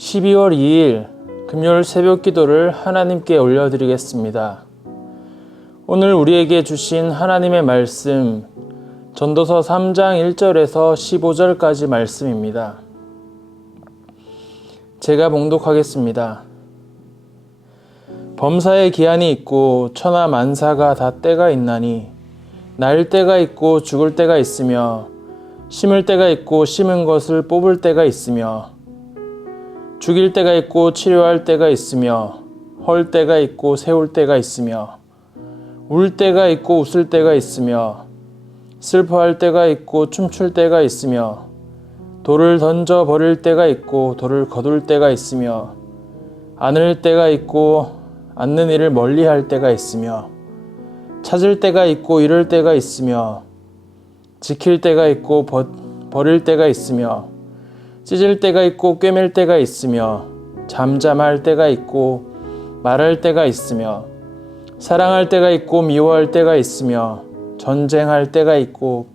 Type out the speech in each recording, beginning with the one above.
12월 2일 금요일 새벽 기도를 하나님께 올려드리겠습니다. 오늘 우리에게 주신 하나님의 말씀, 전도서 3장 1절에서 15절까지 말씀입니다. 제가 봉독하겠습니다. 범사에 기한이 있고 천하 만사가 다 때가 있나니 날 때가 있고 죽을 때가 있으며 심을 때가 있고 심은 것을 뽑을 때가 있으며 죽일 때가 있고 치료할 때가 있으며 헐 때가 있고 세울 때가 있으며 울 때가 있고 웃을 때가 있으며 슬퍼할 때가 있고 춤출 때가 있으며 돌을 던져 버릴 때가 있고 돌을 거둘 때가 있으며 안을 때가 있고 앉는 일을 멀리할 때가 있으며 찾을 때가 있고 잃을 때가 있으며 지킬 때가 있고 버릴 때가 있으며 찢을 때가 있고 꿰맬 때가 있으며 잠잠할 때가 있고 말할 때가 있으며 사랑할 때가 있고 미워할 때가 있으며 전쟁할 때가 있고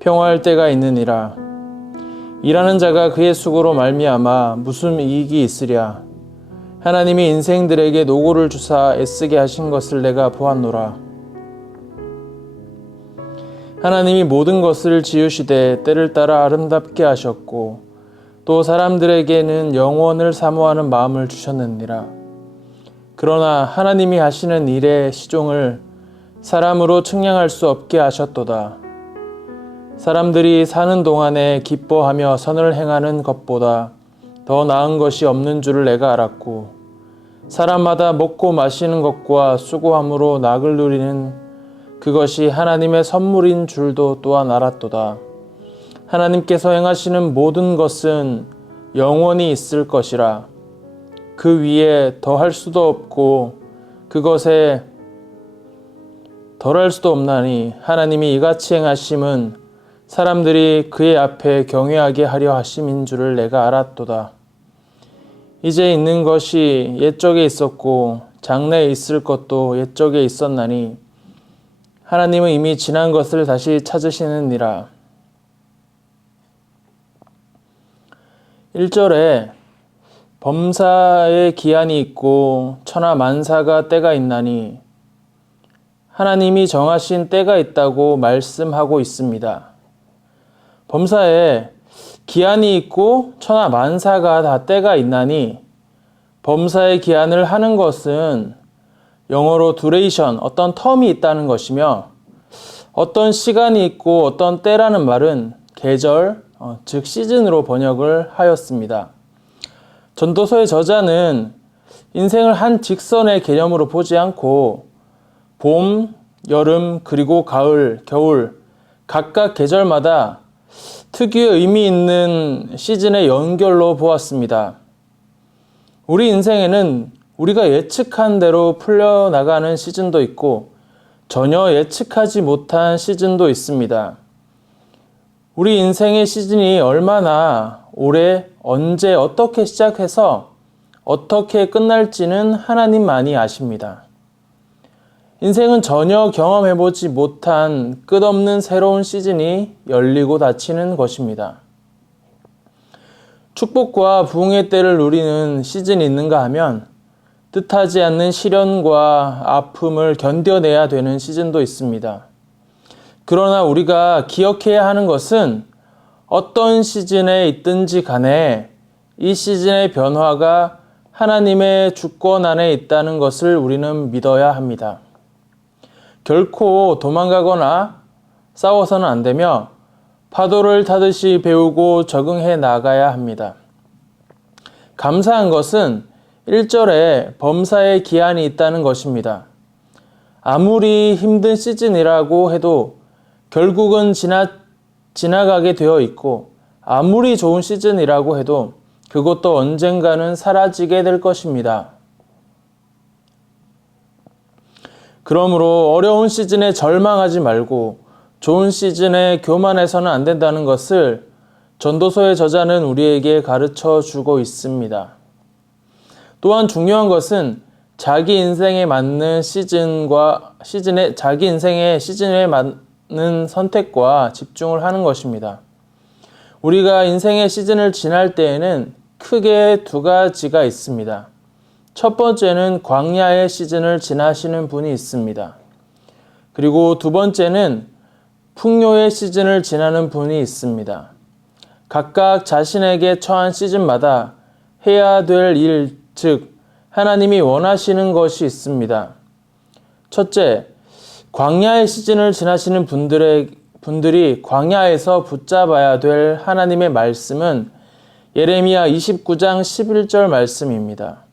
평화할 때가 있느니라. 일하는 자가 그의 수고로 말미암아 무슨 이익이 있으랴. 하나님이 인생들에게 노고를 주사 애쓰게 하신 것을 내가 보았노라. 하나님이 모든 것을 지으시되 때를 따라 아름답게 하셨고 또 사람들에게는 영원을 사모하는 마음을 주셨느니라. 그러나 하나님이 하시는 일의 시종을 사람으로 측량할 수 없게 하셨도다. 사람들이 사는 동안에 기뻐하며 선을 행하는 것보다 더 나은 것이 없는 줄을 내가 알았고 사람마다 먹고 마시는 것과 수고함으로 낙을 누리는 그것이 하나님의 선물인 줄도 또한 알았도다. 하나님께서 행하시는 모든 것은 영원히 있을 것이라. 그 위에 더할 수도 없고 그것에 덜할 수도 없나니 하나님이 이같이 행하심은 사람들이 그의 앞에 경외하게 하려 하심인 줄을 내가 알았도다. 이제 있는 것이 옛적에 있었고 장래에 있을 것도 옛적에 있었나니 하나님은 이미 지난 것을 다시 찾으시느니라. 1절에 범사에 기한이 있고 천하 만사가 때가 있나니 하나님이 정하신 때가 있다고 말씀하고 있습니다. 범사에 기한이 있고 천하 만사가 다 때가 있나니 범사의 기한을 하는 것은 영어로 duration, 어떤 텀이 있다는 것이며 어떤 시간이 있고 어떤 때라는 말은 계절, 즉 시즌으로 번역을 하였습니다. 전도서의 저자는 인생을 한 직선의 개념으로 보지 않고 봄, 여름, 그리고 가을, 겨울 각각 계절마다 특유의 의미 있는 시즌의 연결로 보았습니다. 우리 인생에는 우리가 예측한 대로 풀려나가는 시즌도 있고 전혀 예측하지 못한 시즌도 있습니다. 우리 인생의 시즌이 얼마나 오래, 언제, 어떻게 시작해서 어떻게 끝날지는 하나님만이 아십니다. 인생은 전혀 경험해보지 못한 끝없는 새로운 시즌이 열리고 닫히는 것입니다. 축복과 부흥의 때를 누리는 시즌이 있는가 하면 뜻하지 않는 시련과 아픔을 견뎌내야 되는 시즌도 있습니다. 그러나 우리가 기억해야 하는 것은 어떤 시즌에 있든지 간에 이 시즌의 변화가 하나님의 주권 안에 있다는 것을 우리는 믿어야 합니다. 결코 도망가거나 싸워서는 안 되며 파도를 타듯이 배우고 적응해 나가야 합니다. 감사한 것은 1절에 범사에 기한이 있다는 것입니다. 아무리 힘든 시즌이라고 해도 결국은 지나가게 되어 있고 아무리 좋은 시즌이라고 해도 그것도 언젠가는 사라지게 될 것입니다. 그러므로 어려운 시즌에 절망하지 말고 좋은 시즌에 교만해서는 안 된다는 것을 전도서의 저자는 우리에게 가르쳐 주고 있습니다. 또한 중요한 것은 자기 인생에 맞는 자기 인생의 시즌에 맞는 선택과 집중을 하는 것입니다. 우리가 인생의 시즌을 지날 때에는 크게 두 가지가 있습니다. 첫 번째는 광야의 시즌을 지나시는 분이 있습니다. 그리고 두 번째는 풍요의 시즌을 지나는 분이 있습니다. 각각 자신에게 처한 시즌마다 해야 될 일, 즉 하나님이 원하시는 것이 있습니다. 첫째, 광야의 시즌을 지나시는 분들이 광야에서 붙잡아야 될 하나님의 말씀은 예레미야 29장 11절 말씀입니다.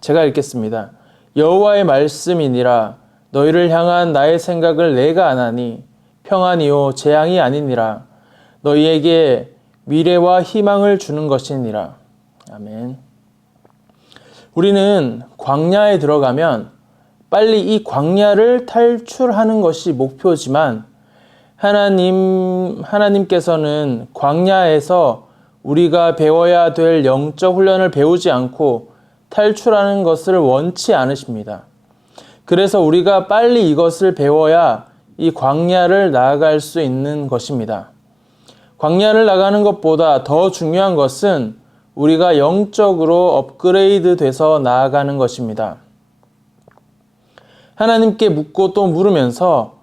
제가 읽겠습니다. 여호와의 말씀이니라. 너희를 향한 나의 생각을 내가 아나니 평안이요 재앙이 아니니라. 너희에게 미래와 희망을 주는 것이니라. 아멘. 우리는 광야에 들어가면 빨리 이 광야를 탈출하는 것이 목표지만 하나님께서는 광야에서 우리가 배워야 될 영적 훈련을 배우지 않고 탈출하는 것을 원치 않으십니다. 그래서 우리가 빨리 이것을 배워야 이 광야를 나아갈 수 있는 것입니다. 광야를 나가는 것보다 더 중요한 것은 우리가 영적으로 업그레이드 돼서 나아가는 것입니다. 하나님께 묻고 또 물으면서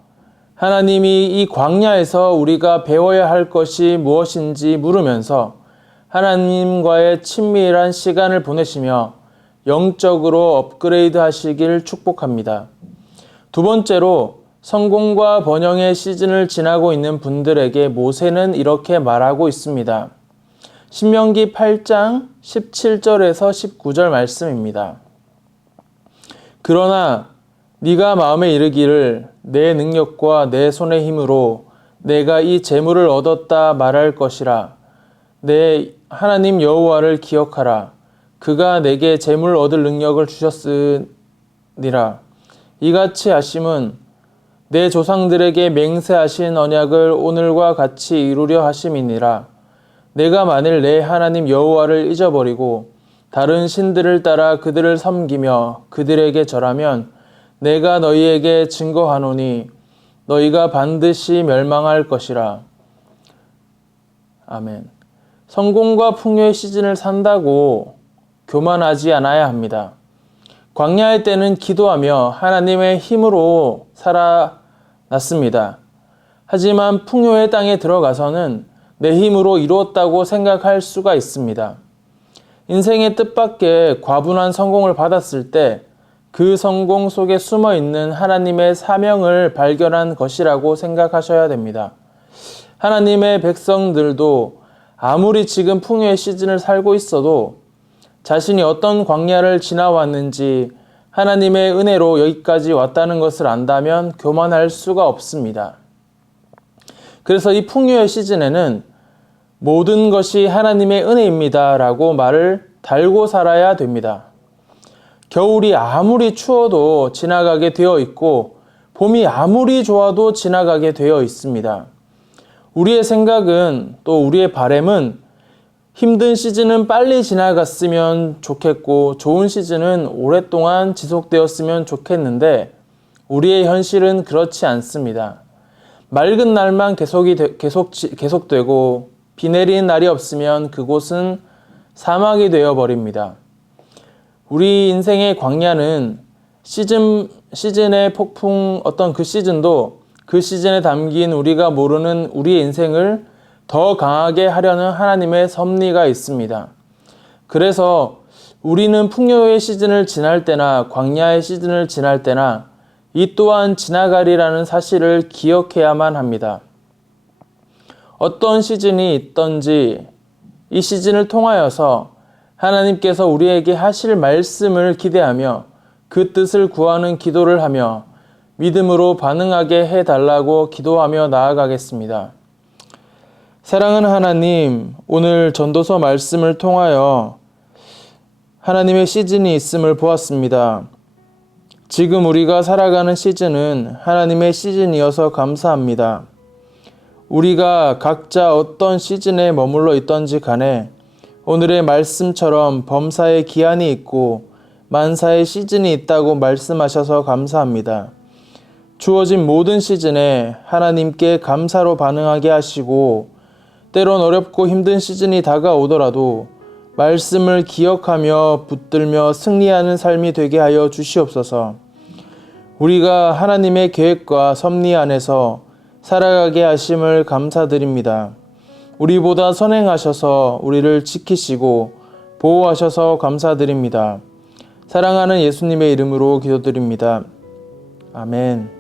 하나님이 이 광야에서 우리가 배워야 할 것이 무엇인지 물으면서 하나님과의 친밀한 시간을 보내시며 영적으로 업그레이드 하시길 축복합니다. 두 번째로 성공과 번영의 시즌을 지나고 있는 분들에게 모세는 이렇게 말하고 있습니다. 신명기 8장 17절에서 19절 말씀입니다. 그러나 네가 마음에 이르기를 내 능력과 내 손의 힘으로 내가 이 재물을 얻었다 말할 것이라. 내 하나님 여호와를 기억하라. 그가 내게 재물 얻을 능력을 주셨으니라. 이같이 하심은 내 조상들에게 맹세하신 언약을 오늘과 같이 이루려 하심이니라. 내가 만일 내 하나님 여호와를 잊어버리고 다른 신들을 따라 그들을 섬기며 그들에게 절하면 내가 너희에게 증거하노니 너희가 반드시 멸망할 것이라. 아멘. 성공과 풍요의 시즌을 산다고 교만하지 않아야 합니다. 광야의 때는 기도하며 하나님의 힘으로 살아났습니다. 하지만 풍요의 땅에 들어가서는 내 힘으로 이루었다고 생각할 수가 있습니다. 인생의 뜻밖의 과분한 성공을 받았을 때 그 성공 속에 숨어 있는 하나님의 사명을 발견한 것이라고 생각하셔야 됩니다. 하나님의 백성들도 아무리 지금 풍요의 시즌을 살고 있어도 자신이 어떤 광야를 지나왔는지 하나님의 은혜로 여기까지 왔다는 것을 안다면 교만할 수가 없습니다. 그래서 이 풍요의 시즌에는 모든 것이 하나님의 은혜입니다 라고 말을 달고 살아야 됩니다. 겨울이 아무리 추워도 지나가게 되어 있고 봄이 아무리 좋아도 지나가게 되어 있습니다. 우리의 생각은 또 우리의 바람은 힘든 시즌은 빨리 지나갔으면 좋겠고 좋은 시즌은 오랫동안 지속되었으면 좋겠는데 우리의 현실은 그렇지 않습니다. 맑은 날만 계속되고 비 내리는 날이 없으면 그곳은 사막이 되어버립니다. 우리 인생의 광야는 시즌의 폭풍 어떤 그 시즌도 그 시즌에 담긴 우리가 모르는 우리의 인생을 더 강하게 하려는 하나님의 섭리가 있습니다. 그래서 우리는 풍요의 시즌을 지날 때나 광야의 시즌을 지날 때나 이 또한 지나가리라는 사실을 기억해야만 합니다. 어떤 시즌이 있든지 이 시즌을 통하여서 하나님께서 우리에게 하실 말씀을 기대하며 그 뜻을 구하는 기도를 하며 믿음으로 반응하게 해달라고 기도하며 나아가겠습니다. 사랑하는 하나님, 오늘 전도서 말씀을 통하여 하나님의 시즌이 있음을 보았습니다. 지금 우리가 살아가는 시즌은 하나님의 시즌이어서 감사합니다. 우리가 각자 어떤 시즌에 머물러 있던지 간에 오늘의 말씀처럼 범사의 기한이 있고 만사의 시즌이 있다고 말씀하셔서 감사합니다. 주어진 모든 시즌에 하나님께 감사로 반응하게 하시고 때론 어렵고 힘든 시즌이 다가오더라도 말씀을 기억하며 붙들며 승리하는 삶이 되게 하여 주시옵소서. 우리가 하나님의 계획과 섭리 안에서 살아가게 하심을 감사드립니다. 우리보다 선행하셔서 우리를 지키시고 보호하셔서 감사드립니다. 사랑하는 예수님의 이름으로 기도드립니다. 아멘.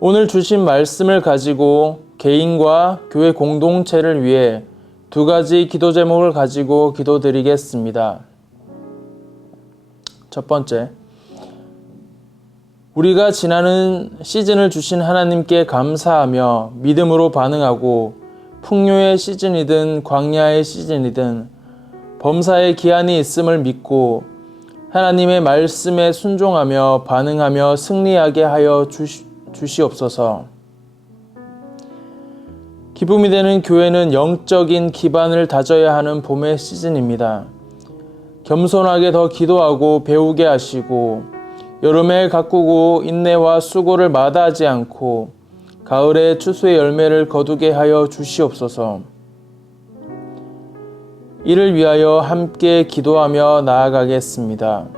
오늘 주신 말씀을 가지고 개인과 교회 공동체를 위해 두 가지 기도 제목을 가지고 기도드리겠습니다. 첫 번째, 우리가 지나는 시즌을 주신 하나님께 감사하며 믿음으로 반응하고 풍요의 시즌이든 광야의 시즌이든 범사의 기한이 있음을 믿고 하나님의 말씀에 순종하며 반응하며 승리하게 하여 주시옵소서. 기쁨이 되는 교회는 영적인 기반을 다져야 하는 봄의 시즌입니다. 겸손하게 더 기도하고 배우게 하시고 여름에 가꾸고 인내와 수고를 마다하지 않고 가을에 추수의 열매를 거두게 하여 주시옵소서. 이를 위하여 함께 기도하며 나아가겠습니다.